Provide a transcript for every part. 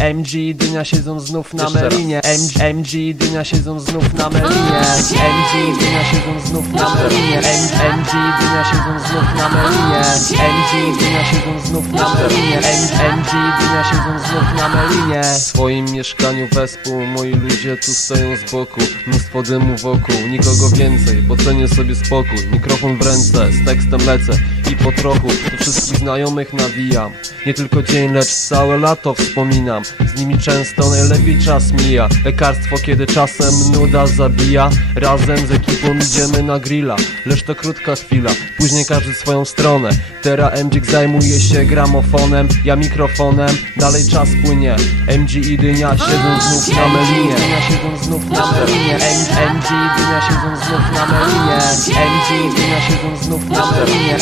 MG Dynia siedzą znów na Jeszcze melinie MG, MG Dynia siedzą znów na melinie MG Dynia siedzą znów na melinie MG Dynia siedzą znów na melinie MG Dynia siedzą znów na melinie M- MG Dynia siedzą znów na melinie W swoim mieszkaniu wespół moi ludzie tu stoją z boku. Mnóstwo dymu wokół, nikogo więcej, bo cenię sobie spokój. Mikrofon w ręce, z tekstem lecę i po trochu do wszystkich znajomych nawijam Nie tylko dzień, lecz całe lato wspominam Z nimi często najlepiej czas mija Lekarstwo, kiedy czasem nuda zabija Razem z ekipą idziemy na grilla Lecz to krótka chwila, później każdy swoją stronę Teraz MDzik zajmuje się gramofonem Ja mikrofonem, dalej czas płynie MG i Dynia siedzą znów na melinie Dynia siedzą znów na melinie MG i Dynia siedzą znów na melinie MG i Dynia siedzą znów na melinie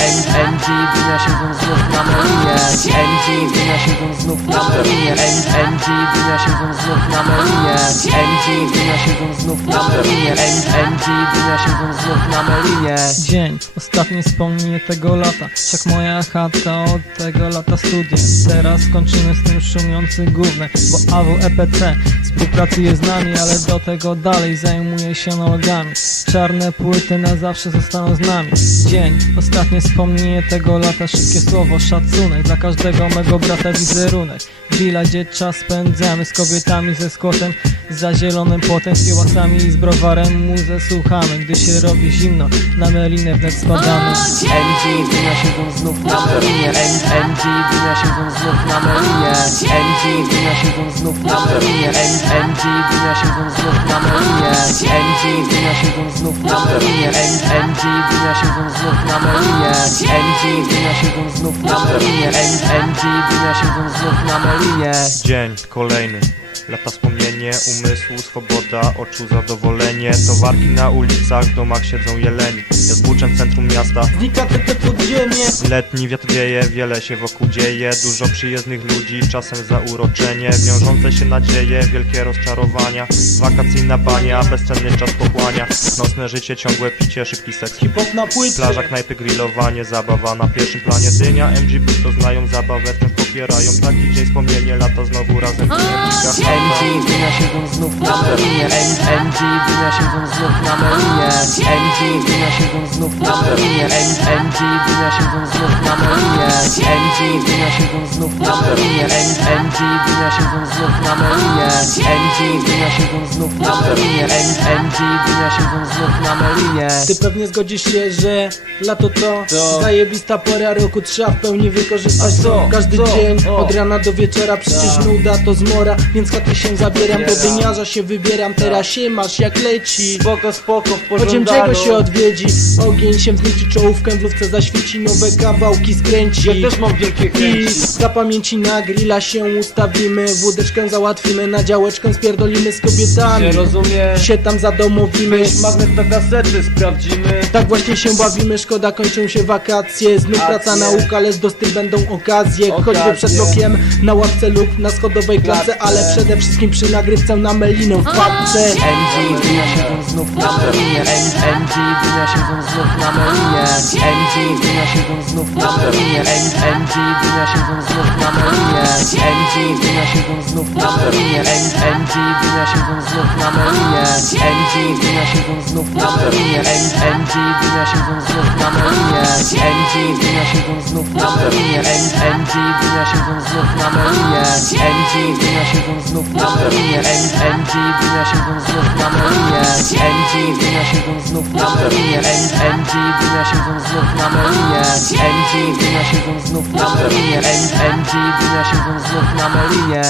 MG i Dynia siedzą znów na melinie I Dynia siedzą znów na melinie i Dynia siedzą znów na melinie i Dynia siedzą znów na melinie i Dynia siedzą znów na melinie Dzień, ostatnie wspomnienie tego lata. Wszak moja chata od tego lata studiem Teraz kończymy z tym szumiący gównem Bo AW EPC współpracuje z nami Ale do tego dalej zajmuje się analogami Czarne płyty na zawsze zostaną z nami. Dzień, ostatnie wspomnienie tego lata. Szybkie słowo, szacunek Dla każdego mego brata wizerunek. Chwila, gdzie czas spędzamy z kobietami ze skłotem Za zielonym płotem, z kiełasami i z browarem Muzę słuchamy, gdy się robi zimno Na melinę wnet spadamy. MG i Dynia siedzą znów na melinie MG i Dynia siedzą znów na melinie MG i Dynia siedzą znów na melinie MG i Dynia siedzą znów na melinie MG i Dynia siedzą znów na melinie MG i Dynia siedzą znów na melinie MG i Dynia siedzą znów na melinie MG i Dynia siedzą znów na melinie Dzień kolejny Lata wspomnienie, umysłu, swoboda, oczu zadowolenie. Towarki na ulicach, w domach siedzą jeleni. W centrum miasta. Znika te podziemie. Letni wiatr wieje, wiele się wokół dzieje. Dużo przyjezdnych ludzi, czasem zauroczenie. Wiążące się nadzieje, wielkie rozczarowania. Wakacyjna bania, bezcenny czas pochłania. Nocne życie, ciągłe picie, szybki seks. Hip-hop na płyty Plaża, knajpy, grillowanie, zabawa. Na pierwszym planie Dynia, MG, to znają zabawę, wciąż popierają Taki dzień wspomnienie, lata znowu razem w MG i Dynia siedzą znów na melinie MG i Dynia siedzą znów na melinie MG Dynia siedzą znów na melinie M- MG Dynia siedzą znów na melinie MG Dynia siedzą znów na melinie M- MG Dynia siedzą znów na melinie MG Dynia siedzą znów na melinie M- MG Dynia siedzą znów na melinie Ty pewnie zgodzisz się, że lato to zajebista pora roku. Trzeba w pełni wykorzystać co? każdy dzień. Od rana do wieczora, przecież Tak. nuda to zmora Więc chaty się zabieram, do dyniarza się wybieram. Teraz się masz jak leci. Spoko, spoko, w Podziem czego się odwiedzi. Ogień się wznieci, czołówkę w lufce zaświeci Nowe kawałki skręci. Mam wielkie I za pamięci na grilla się ustawimy. Wódeczkę załatwimy, na działeczkę spierdolimy z kobietami. Rozumie Się tam zadomowimy. Magnet na kasety sprawdzimy. Tak właśnie się bawimy, szkoda kończą się wakacje. Znów praca, nauka, lecz do styl będą okazje. Okazje. Choćby przed blokiem, na ławce lub na schodowej klatce Klatce. Ale przede wszystkim przy nagrywce na melinę w papce MG siedzą znów na I Dynia siedzą znów na melinie i Dynia siedzą znów na melinie i Dynia siedzą znów na melinie i Dynia siedzą znów na melinie i Dynia siedzą znów na melinie siedzą znów na melinie MG Dynia siedzą znów na melinie MG Dynia siedzą znów na melinie MG Dynia siedzą znów na melinie MG Dynia siedzą znów na melinie MG siedzą znów na melinie MG Dynia siedzą znów na melinie MG siedzą znów na melinie MG Dynia siedzą znów na melinie MG siedzą znów na melinie